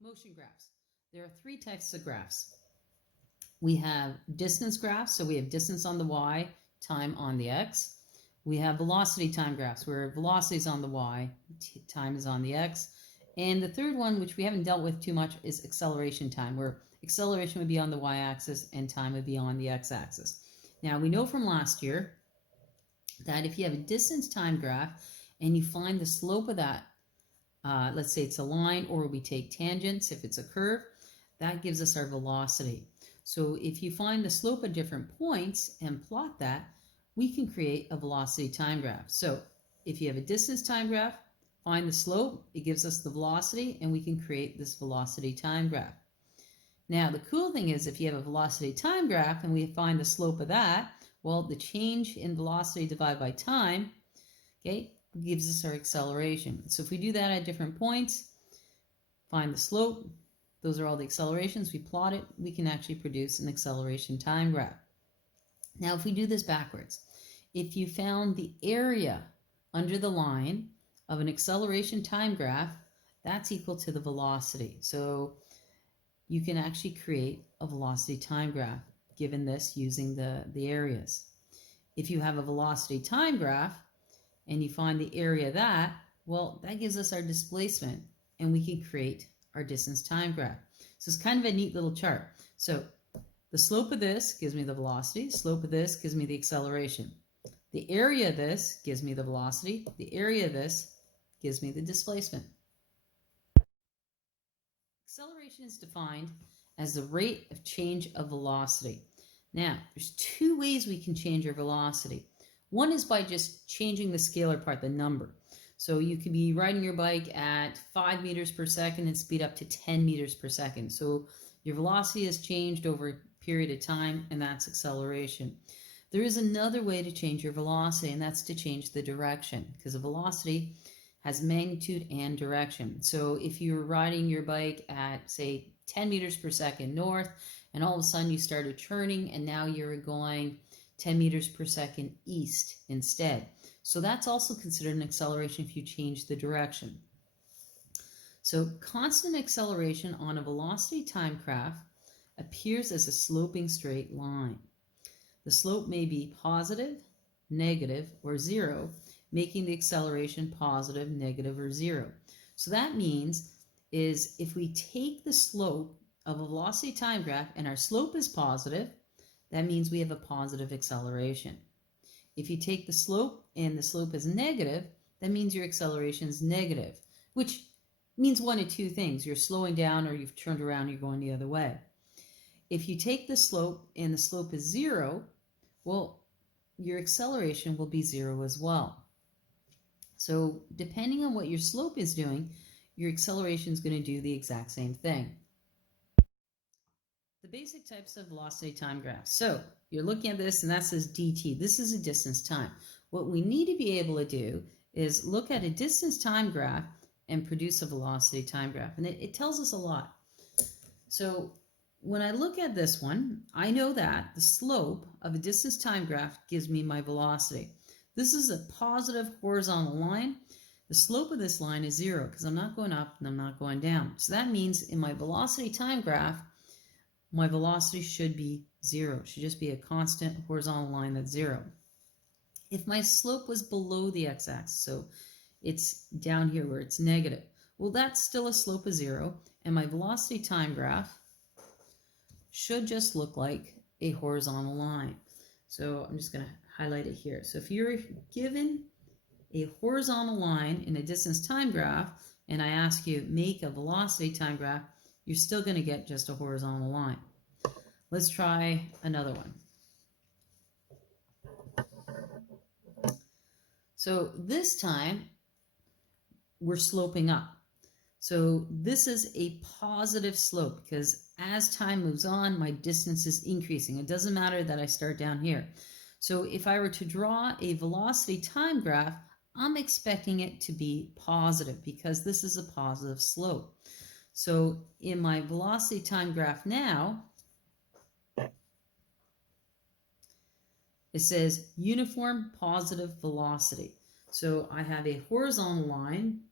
Motion graphs. There are three types of graphs. We have distance graphs, so we have distance on the y, time on the x. We have velocity time graphs, where velocity is on the y, time is on the x. And the third one, which we haven't dealt with too much, is acceleration time, where acceleration would be on the y-axis and time would be on the x-axis. Now, we know from last year that if you have a distance time graph and you find the slope of that, let's say it's a line, or we take tangents if it's a curve, that gives us our velocity. So if you find the slope at different points and plot that, we can create a velocity time graph. So if you have a distance time graph, find the slope, it gives us the velocity, and we can create this velocity time graph. Now, the cool thing is if you have a velocity time graph and we find the slope of that, well, the change in velocity divided by time, okay, gives us our acceleration. So if we do that at different points, find the slope, those are all the accelerations, we plot it, we can actually produce an acceleration time graph. Now, if we do this backwards, if you found the area under the line of an acceleration time graph, that's equal to the velocity. So you can actually create a velocity time graph given this using the areas. If you have a velocity time graph and you find the area of that, well, that gives us our displacement and we can create our distance time graph. So it's kind of a neat little chart. So the slope of this gives me the velocity, slope of this gives me the acceleration. The area of this gives me the velocity, the area of this gives me the displacement. Acceleration is defined as the rate of change of velocity. Now, there's two ways we can change our velocity. One is by just changing the scalar part, the number. So you could be riding your bike at 5 meters per second and speed up to 10 meters per second. So your velocity has changed over a period of time, and that's acceleration. There is another way to change your velocity, and that's to change the direction, because a velocity has magnitude and direction. So if you're riding your bike at, say, 10 meters per second north, and all of a sudden you started turning, and now you're going 10 meters per second east instead. So that's also considered an acceleration if you change the direction. So constant acceleration on a velocity time graph appears as a sloping straight line. The slope may be positive, negative, or zero, making the acceleration positive, negative, or zero. So that means is if we take the slope of a velocity time graph and our slope is positive, that means we have a positive acceleration. If you take the slope and the slope is negative, that means your acceleration is negative, which means one of two things. You're slowing down or you've turned around, you're going the other way. If you take the slope and the slope is zero, well, your acceleration will be zero as well. So depending on what your slope is doing, your acceleration is going to do the exact same thing. The basic types of velocity time graphs. So you're looking at this and that says dt. This is a distance time. What we need to be able to do is look at a distance time graph and produce a velocity time graph. And it tells us a lot. So when I look at this one, I know that the slope of a distance time graph gives me my velocity. This is a positive horizontal line. The slope of this line is zero because I'm not going up and I'm not going down. So that means in my velocity time graph, my velocity should be zero. It should just be a constant horizontal line that's zero. If my slope was below the x-axis, so it's down here where it's negative, well, that's still a slope of zero, and my velocity time graph should just look like a horizontal line. So I'm just going to highlight it here. So if you're given a horizontal line in a distance time graph, and I ask you make a velocity time graph, you're still going to get just a horizontal line. Let's try another one. So this time we're sloping up. So this is a positive slope because as time moves on, my distance is increasing. It doesn't matter that I start down here. So if I were to draw a velocity time graph, I'm expecting it to be positive because this is a positive slope. So in my velocity time graph now, it says uniform positive velocity. So I have a horizontal line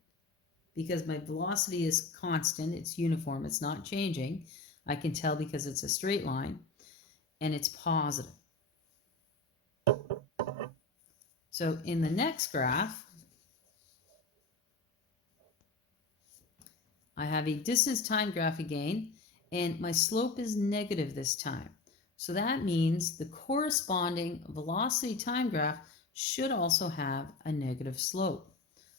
because my velocity is constant, it's uniform, it's not changing. I can tell because it's a straight line, and it's positive. So in the next graph, I have a distance time graph again, and my slope is negative this time. So that means the corresponding velocity time graph should also have a negative slope.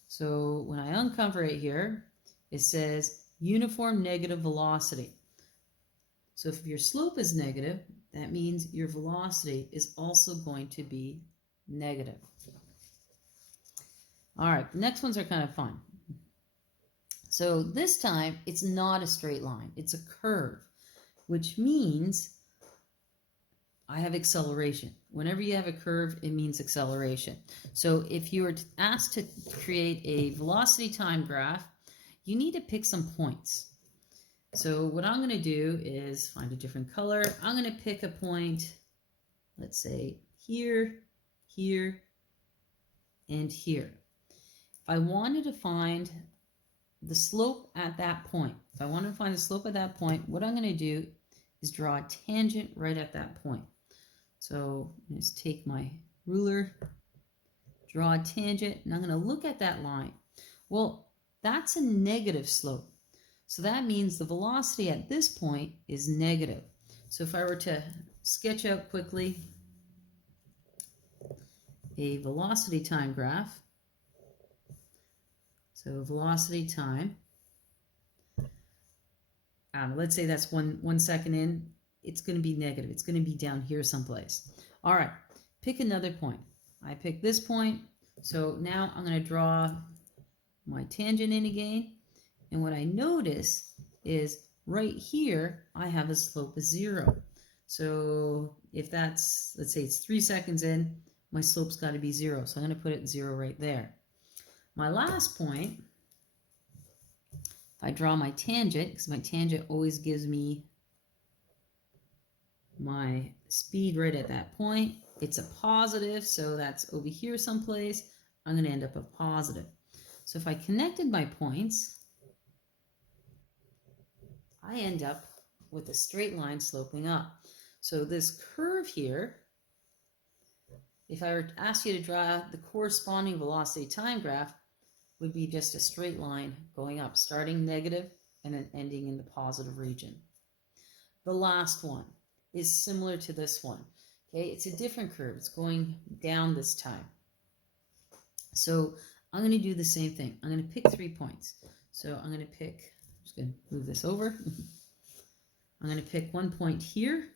So when I uncover it here, it says uniform negative velocity. So if your slope is negative, that means your velocity is also going to be negative. All right, the next ones are kind of fun. So this time, it's not a straight line. It's a curve, which means I have acceleration. Whenever you have a curve, it means acceleration. So if you were asked to create a velocity time graph, you need to pick some points. So what I'm going to do is find a different color. I'm going to pick a point, let's say here, here, and here. If I wanted to find the slope at that point, if I wanted to find the slope at that point, what I'm going to do is draw a tangent right at that point. So just take my ruler, draw a tangent, and I'm going to look at that line. Well, that's a negative slope. So that means the velocity at this point is negative. So if I were to sketch out quickly a velocity time graph, so velocity time, let's say that's one second in, it's going to be negative. It's going to be down here someplace. All right, pick another point. I pick this point. So now I'm going to draw my tangent in again. And what I notice is right here, I have a slope of 0. So if that's, let's say it's 3 seconds in, my slope's got to be 0. So I'm going to put it 0 right there. My last point, if I draw my tangent, because my tangent always gives me my speed right at that point, it's a positive, so that's over here someplace. I'm going to end up a positive. So if I connected my points, I end up with a straight line sloping up. So this curve here, if I were to ask you to draw the corresponding velocity time graph, would be just a straight line going up, starting negative and then ending in the positive region. The last one is similar to this one. Okay, it's a different curve. It's going down this time. So I'm going to do the same thing. I'm going to pick 3 points. So I'm going to pick, I'm just going to move this over. I'm going to pick 1 point here,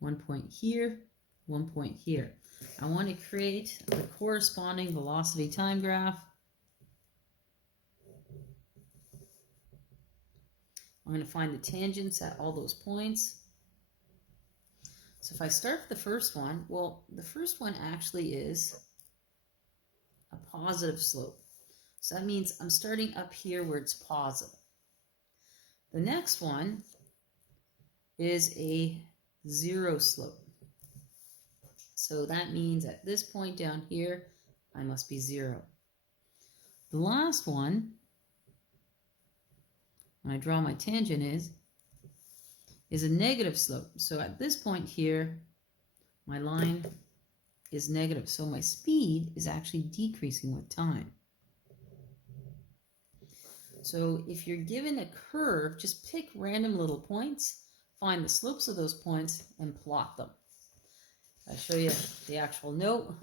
1 point here, 1 point here. I want to create the corresponding velocity time graph. I'm going to find the tangents at all those points. So if I start with the first one, well, the first one actually is a positive slope. So that means I'm starting up here where it's positive. The next one is a 0 slope. So that means at this point down here, I must be 0. The last one, when I draw my tangent is a negative slope. So at this point here, my line is negative. So my speed is actually decreasing with time. So if you're given a curve, just pick random little points, find the slopes of those points, and plot them. I'll show you the actual note.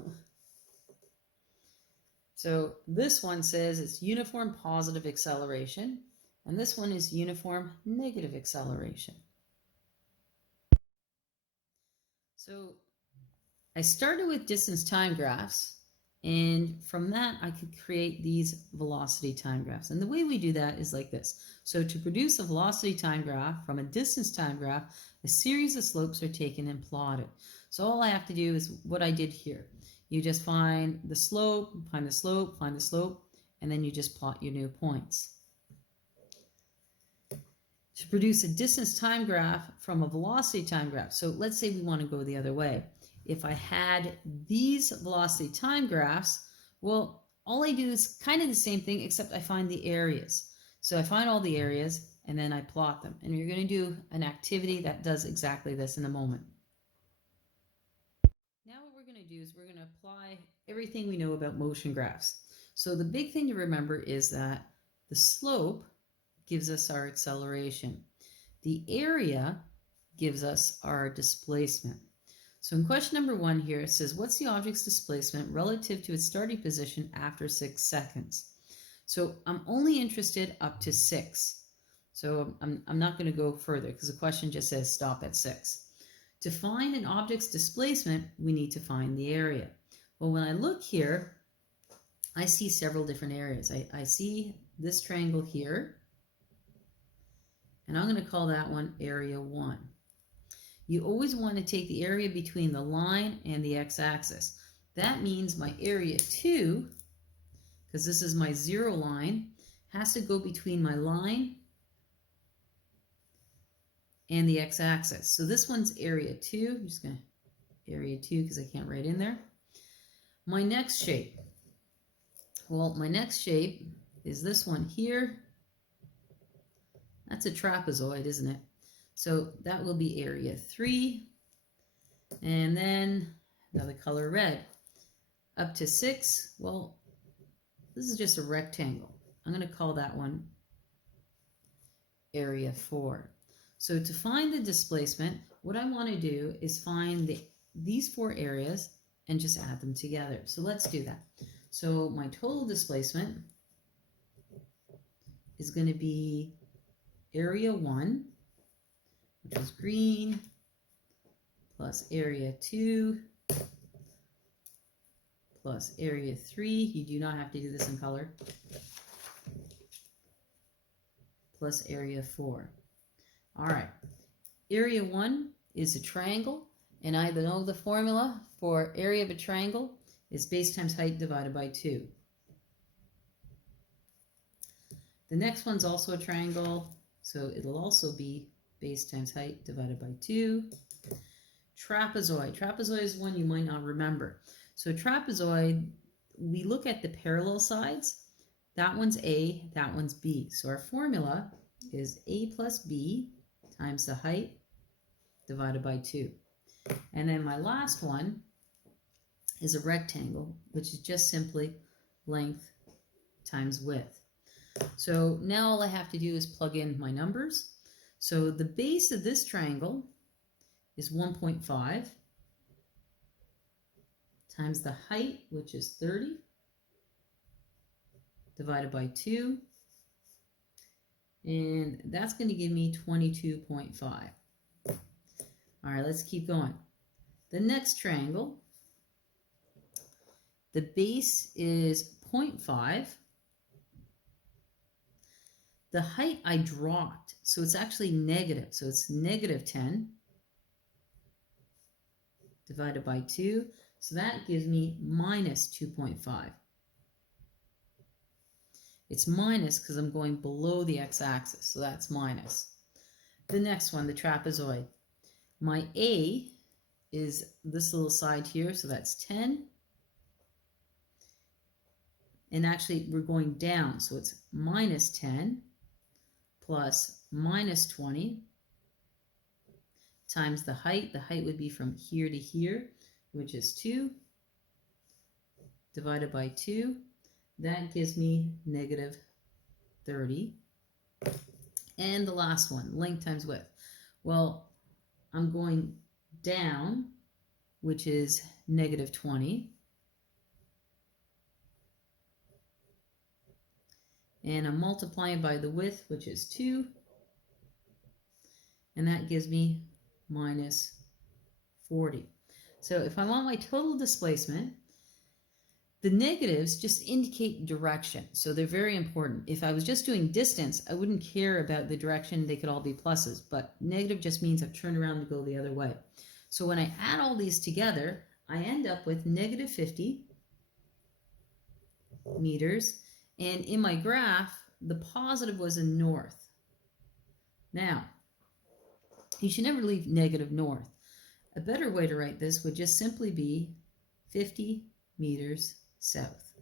So this one says it's uniform positive acceleration, and this one is uniform negative acceleration. So I started with distance time graphs, and from that I could create these velocity time graphs. And the way we do that is like this. So to produce a velocity time graph from a distance time graph, a series of slopes are taken and plotted. So all I have to do is what I did here. You just find the slope, find the slope, find the slope, and then you just plot your new points. To produce a distance time graph from a velocity time graph, so let's say we want to go the other way. If I had these velocity time graphs, well, all I do is kind of the same thing, except I find the areas. So I find all the areas and then I plot them. And you're going to do an activity that does exactly this in a moment. Now what we're going to do is we're going to apply everything we know about motion graphs. So the big thing to remember is that the slope gives us our acceleration. The area gives us our displacement. So in question number 1 here, it says, what's the object's displacement relative to its starting position after 6 seconds? So I'm only interested up to 6. So I'm not going to go further because the question just says stop at 6. To find an object's displacement, we need to find the area. Well, when I look here, I see several different areas. I see this triangle here, and I'm going to call that one area 1. You always want to take the area between the line and the x-axis. That means my area 2, because this is my 0 line, has to go between my line and the x-axis. So this one's area 2. I'm just going to area 2 because I can't write in there. My next shape. Well, my next shape is this one here. That's a trapezoid, isn't it? So that will be area 3. And then another color red. Up to 6, well, this is just a rectangle. I'm going to call that one area 4. So to find the displacement, what I want to do is find these 4 areas and just add them together. So let's do that. So my total displacement is going to be area 1, which is green, plus area 2, plus area 3. You do not have to do this in color. Plus area 4. All right. Area 1 is a triangle, and I know the formula for area of a triangle is base times height divided by 2. The next one's also a triangle, so it'll also be base times height divided by 2. Trapezoid. Trapezoid is one you might not remember. So trapezoid, we look at the parallel sides. That one's A, that one's B. So our formula is A plus B times the height divided by 2. And then my last one is a rectangle, which is just simply length times width. So now all I have to do is plug in my numbers. So the base of this triangle is 1.5 times the height, which is 30, divided by 2. And that's going to give me 22.5. All right, let's keep going. The next triangle, the base is 0.5. The height I dropped, so it's actually negative. So it's negative 10 divided by 2. So that gives me minus 2.5. It's minus because I'm going below the x-axis, so that's minus. The next one, the trapezoid. My A is this little side here, so that's 10. And actually, we're going down, so it's minus 10 plus minus 20 times the height. The height would be from here to here, which is 2, divided by 2. That gives me negative 30. And the last one, length times width. Well, I'm going down, which is negative 20. And I'm multiplying by the width, which is 2. And that gives me minus 40. So if I want my total displacement, the negatives just indicate direction. So they're very important. If I was just doing distance, I wouldn't care about the direction. They could all be pluses. But negative just means I've turned around to go the other way. So when I add all these together, I end up with negative 50 meters. And in my graph, the positive was in north. Now, you should never leave negative north. A better way to write this would just simply be 50 meters south.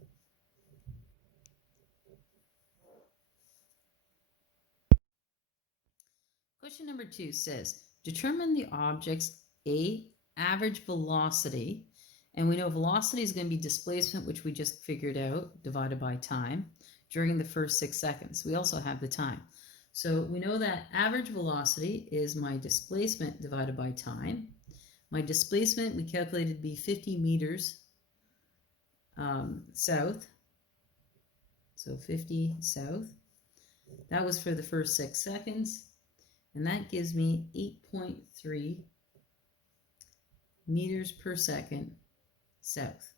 Question number 2 says, determine the object's average velocity. And we know velocity is going to be displacement, which we just figured out, divided by time, during the first 6 seconds. We also have the time. So we know that average velocity is my displacement divided by time. My displacement, we calculated to be 50 meters south. So 50 south. That was for the first 6 seconds. And that gives me 8.3 meters per second south.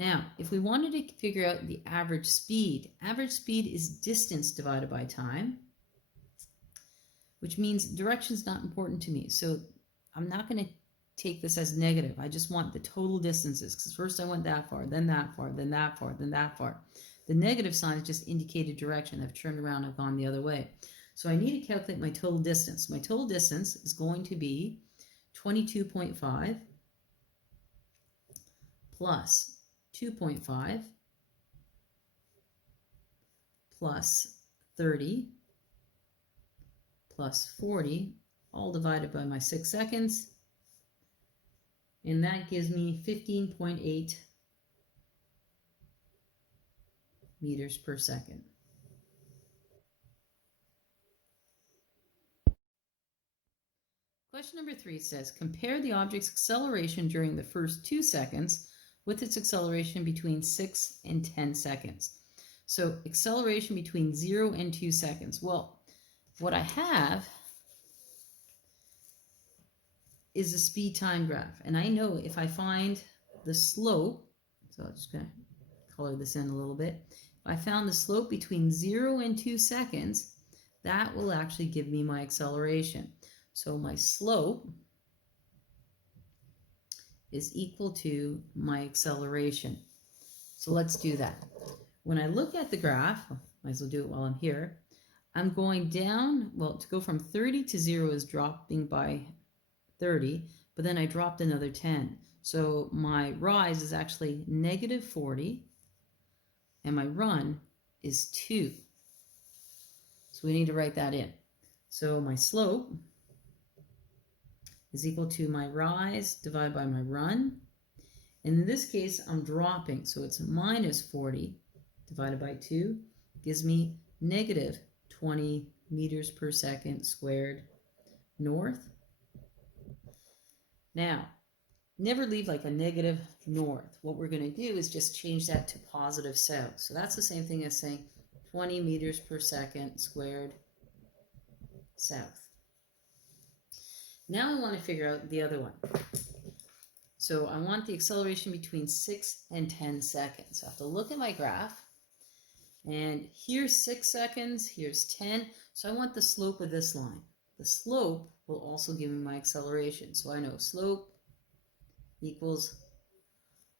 Now, if we wanted to figure out the average speed is distance divided by time, which means direction is not important to me. So I'm not going to take this as negative. I just want the total distances, because first I went that far, then that far, then that far, then that far. The negative sign is just indicated direction. I've turned around, I've gone the other way. So I need to calculate my total distance. My total distance is going to be 22.5 plus 2.5 plus 30 plus 40, all divided by my 6 seconds. And that gives me 15.8 meters per second. Question number 3 says, compare the object's acceleration during the first 2 seconds with its acceleration between 6 and 10 seconds. So acceleration between 0 and 2 seconds. Well, what I have is a speed time graph. And I know if I find the slope, so I'm just going to color this in a little bit. If I found the slope between 0 and 2 seconds, that will actually give me my acceleration. So my slope is equal to my acceleration. So let's do that. When I look at the graph, might as well do it while I'm here, I'm going down, well, to go from 30 to 0 is dropping by 30, but then I dropped another 10. So my rise is actually negative 40, and my run is 2. So we need to write that in. So my slope is equal to my rise divided by my run. And in this case, I'm dropping, so it's minus 40 divided by 2 gives me negative 20 meters per second squared north. Now, never leave like a negative north. What we're going to do is just change that to positive south. So that's the same thing as saying 20 meters per second squared south. Now I want to figure out the other one. So I want the acceleration between 6 and 10 seconds. So I have to look at my graph. And here's 6 seconds, here's 10. So I want the slope of this line. The slope will also give me my acceleration. So I know slope equals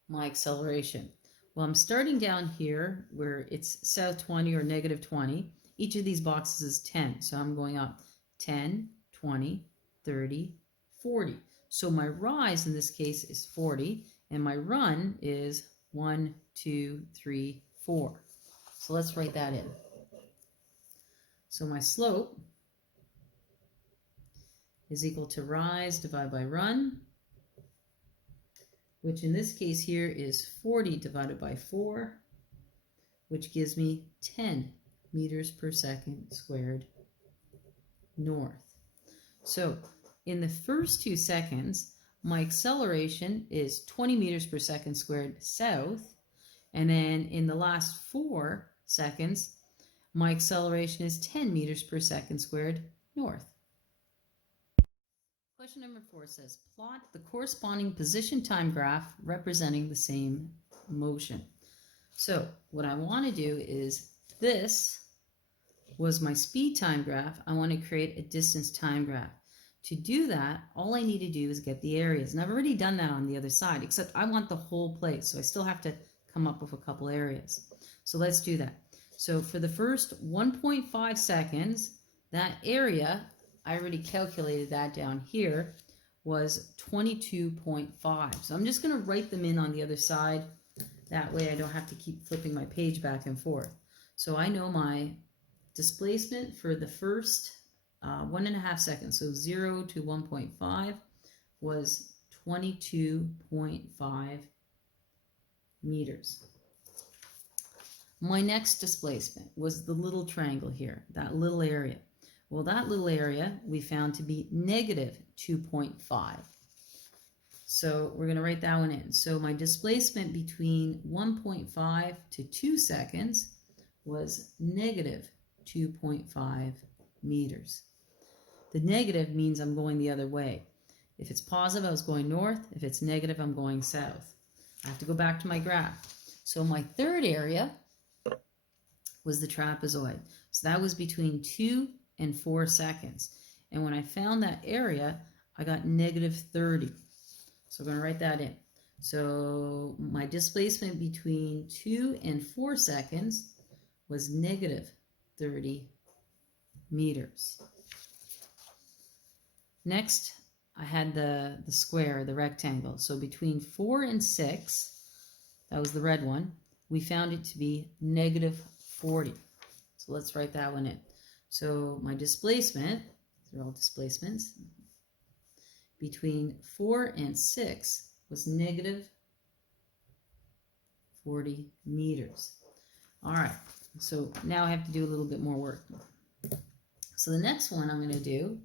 my acceleration. Well, I'm starting down here where it's south 20 or negative 20. Each of these boxes is 10. So I'm going up 10, 20, 30, 40. So my rise in this case is 40, and my run is 1, 2, 3, 4. So let's write that in. So my slope is equal to rise divided by run, which in this case here is 40 divided by 4, which gives me 10 meters per second squared north. So in the first 2 seconds, my acceleration is 20 meters per second squared south. And then in the last 4 seconds, my acceleration is 10 meters per second squared north. Question number 4 says, plot the corresponding position time graph representing the same motion. So what I want to do is, this was my speed time graph. I want to create a distance time graph. To do that, all I need to do is get the areas. And I've already done that on the other side, except I want the whole place. So I still have to come up with a couple areas. So let's do that. So for the first 1.5 seconds, that area, I already calculated that down here, was 22.5. So I'm just going to write them in on the other side. That way I don't have to keep flipping my page back and forth. So I know my displacement for the first 1.5 seconds, so 0 to 1.5, was 22.5 meters. My next displacement was the little triangle here, that little area. Well, that little area we found to be negative 2.5. So we're going to write that one in. So my displacement between 1.5 to 2 seconds was negative 2.5 meters. The negative means I'm going the other way. If it's positive, I was going north. If it's negative, I'm going south. I have to go back to my graph. So my third area was the trapezoid. So that was between 2 and 4 seconds. And when I found that area, I got negative 30. So I'm going to write that in. So my displacement between 2 and 4 seconds was negative 30 meters. Next, I had the square, the rectangle. So between 4 and 6, that was the red one, we found it to be negative 40. So let's write that one in. So my displacement, these are all displacements, between 4 and 6 was negative 40 meters. All right, so now I have to do a little bit more work. So the next one I'm going to do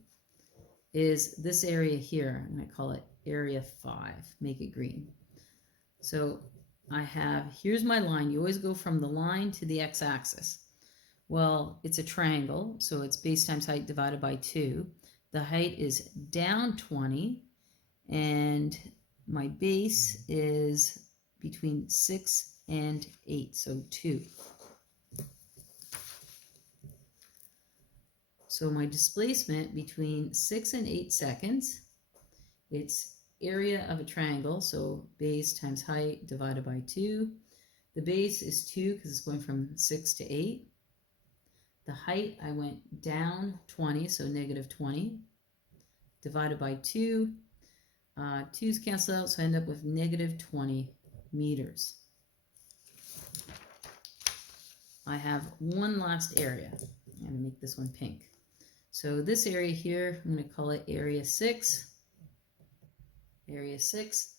is this area here. I'm going to call it area 5, make it green. So I have, here's my line. You always go from the line to the x-axis. Well, it's a triangle, so it's base times height divided by 2. The height is down 20, and my base is between 6 and 8, so 2. So my displacement between 6 and 8 seconds, it's area of a triangle, so base times height divided by 2. The base is 2 because it's going from 6 to 8. The height, I went down 20, so negative 20, divided by 2. 2's cancel out, so I end up with negative 20 meters. I have one last area. I'm going to make this one pink. So this area here, I'm going to call it area 6. Area 6.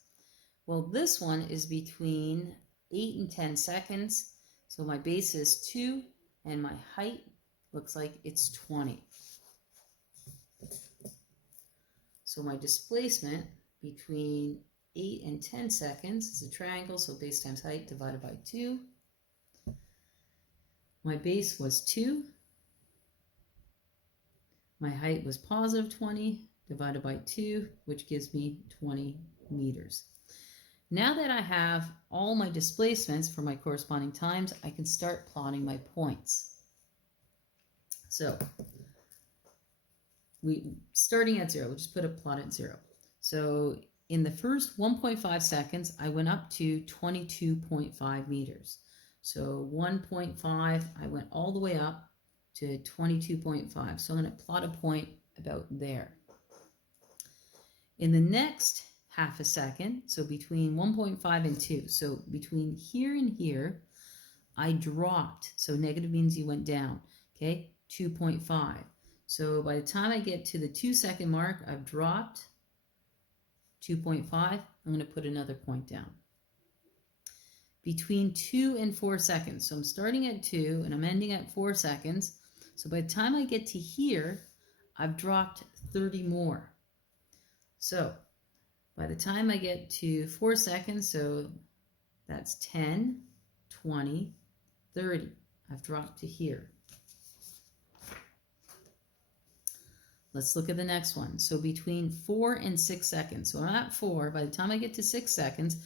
Well, this one is between 8 and 10 seconds. So my base is 2, and my height looks like it's 20. So my displacement between 8 and 10 seconds is a triangle, so base times height divided by 2. My base was 2. My height was positive 20 divided by 2, which gives me 20 meters. Now that I have all my displacements for my corresponding times, I can start plotting my points. So, starting at 0, we'll just put a plot at 0. So in the first 1.5 seconds, I went up to 22.5 meters. So 1.5, I went all the way up to 22.5. So I'm going to plot a point about there. In the next half a second, so between 1.5 and 2, so between here and here, I dropped. So negative means you went down, okay? 2.5. So by the time I get to the 2-second mark, I've dropped 2.5. I'm going to put another point down. Between 2 and 4 seconds. So I'm starting at 2 and I'm ending at 4 seconds. So by the time I get to here, I've dropped 30 more. So by the time I get to 4 seconds, so that's 10, 20, 30. I've dropped to here. Let's look at the next one. So between 4 and 6 seconds. So I'm at 4. By the time I get to 6 seconds,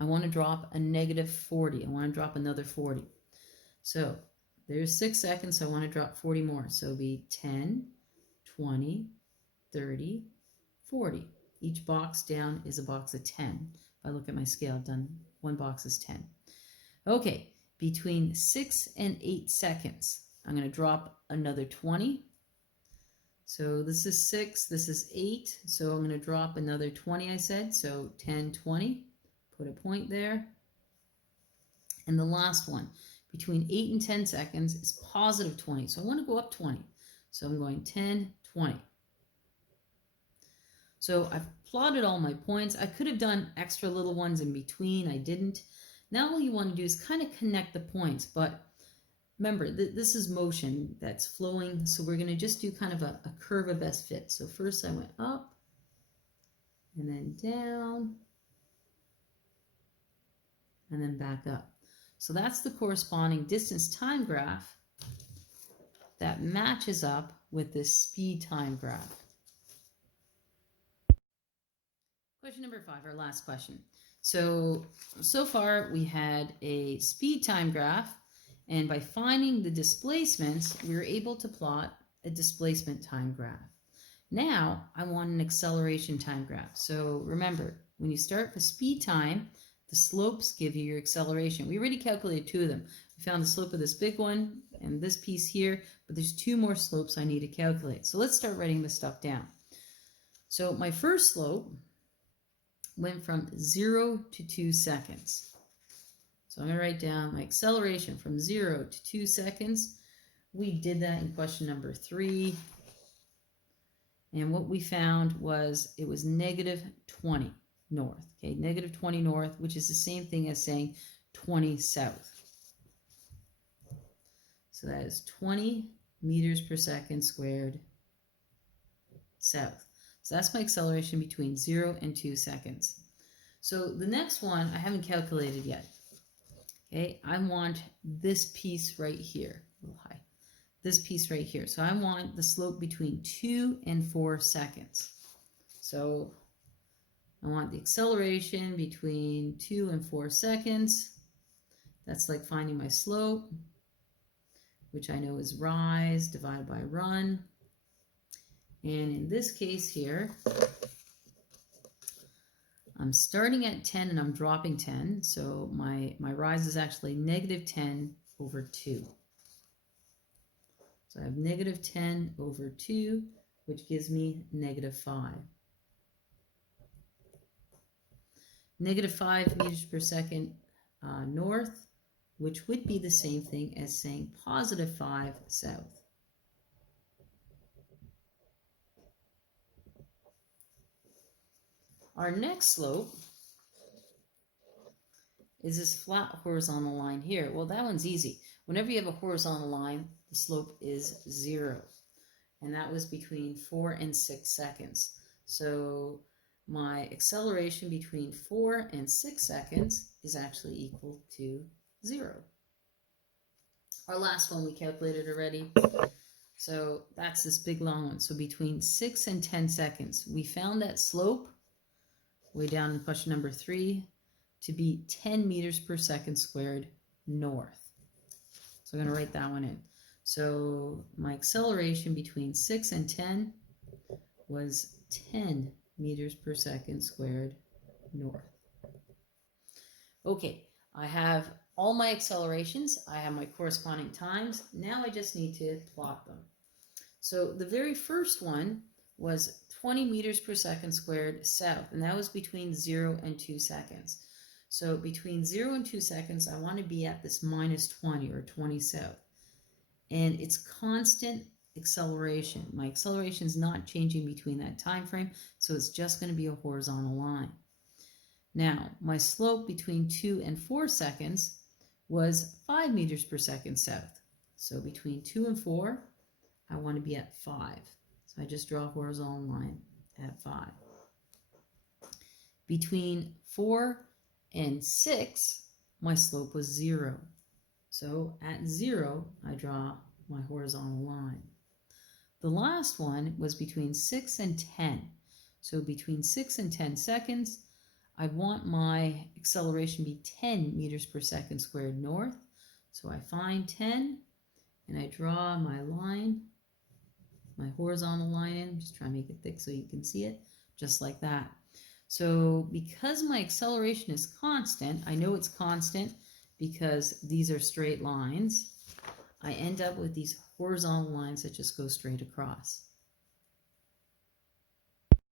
I want to drop a negative 40. I want to drop another 40. So there's 6 seconds, so I want to drop 40 more. So it'll be 10, 20, 30, 40. Each box down is a box of 10. If I look at my scale, I've done one box is 10. Okay, between 6 and 8 seconds, I'm going to drop another 20. So this is 6, this is 8, so I'm going to drop another 20, I said, so 10, 20, put a point there. And the last one, between 8 and 10 seconds is positive 20. So I want to go up 20. So I'm going 10, 20. So I've plotted all my points. I could have done extra little ones in between. I didn't. Now all you want to do is kind of connect the points. But remember, this is motion that's flowing. So we're going to just do kind of a curve of best fit. So first I went up and then down and then back up. So that's the corresponding distance time graph that matches up with this speed time graph. Question number 5, our last question. So far we had a speed time graph, and by finding the displacements, we were able to plot a displacement time graph. Now I want an acceleration time graph. So remember, when you start with speed time, the slopes give you your acceleration. We already calculated 2 of them. We found the slope of this big one and this piece here, but there's 2 more slopes I need to calculate. So let's start writing this stuff down. So my first slope went from 0 to 2 seconds. So I'm going to write down my acceleration from 0 to 2 seconds. We did that in question number 3. And what we found was it was negative 20 north. Okay, negative 20 north, which is the same thing as saying 20 south. So that is 20 meters per second squared south. So that's my acceleration between 0 and 2 seconds. So the next one I haven't calculated yet. Okay, I want this piece right here. A little high. This piece right here. So I want the slope between 2 and 4 seconds. So I want the acceleration between 2 and 4 seconds. That's like finding my slope, which I know is rise divided by run. And in this case here, I'm starting at 10 and I'm dropping 10. So my rise is actually negative 10 over 2. So I have negative 10 over 2, which gives me negative 5. Negative 5 meters per second north, which would be the same thing as saying positive 5 south. Our next slope is this flat horizontal line here. Well, that one's easy. Whenever you have a horizontal line, the slope is 0. And that was between 4 and 6 seconds. So my acceleration between 4 and 6 seconds is actually equal to 0. Our last one we calculated already. So that's this big long one. So between 6 and 10 seconds, we found that slope way down in question number 3 to be 10 meters per second squared north. So I'm going to write that one in. So my acceleration between 6 and 10 was 10 meters per second squared north. Okay, I have all my accelerations. I have my corresponding times. Now I just need to plot them. So the very first one was 20 meters per second squared south, and that was between 0 and 2 seconds. So between 0 and 2 seconds, I want to be at this minus 20 or 20 south. And it's constant acceleration. My acceleration is not changing between that time frame, so it's just going to be a horizontal line. Now, my slope between 2 and 4 seconds was 5 meters per second south. So between 2 and 4, I want to be at 5. So I just draw a horizontal line at 5. Between 4 and 6, my slope was 0. So at 0, I draw my horizontal line. The last one was between 6 and 10. So between 6 and 10 seconds, I want my acceleration to be 10 meters per second squared north. So I find 10 and I draw my line, my horizontal line in. Just try to make it thick so you can see it, just like that. So because my acceleration is constant, I know it's constant because these are straight lines, I end up with these horizontal lines that just go straight across.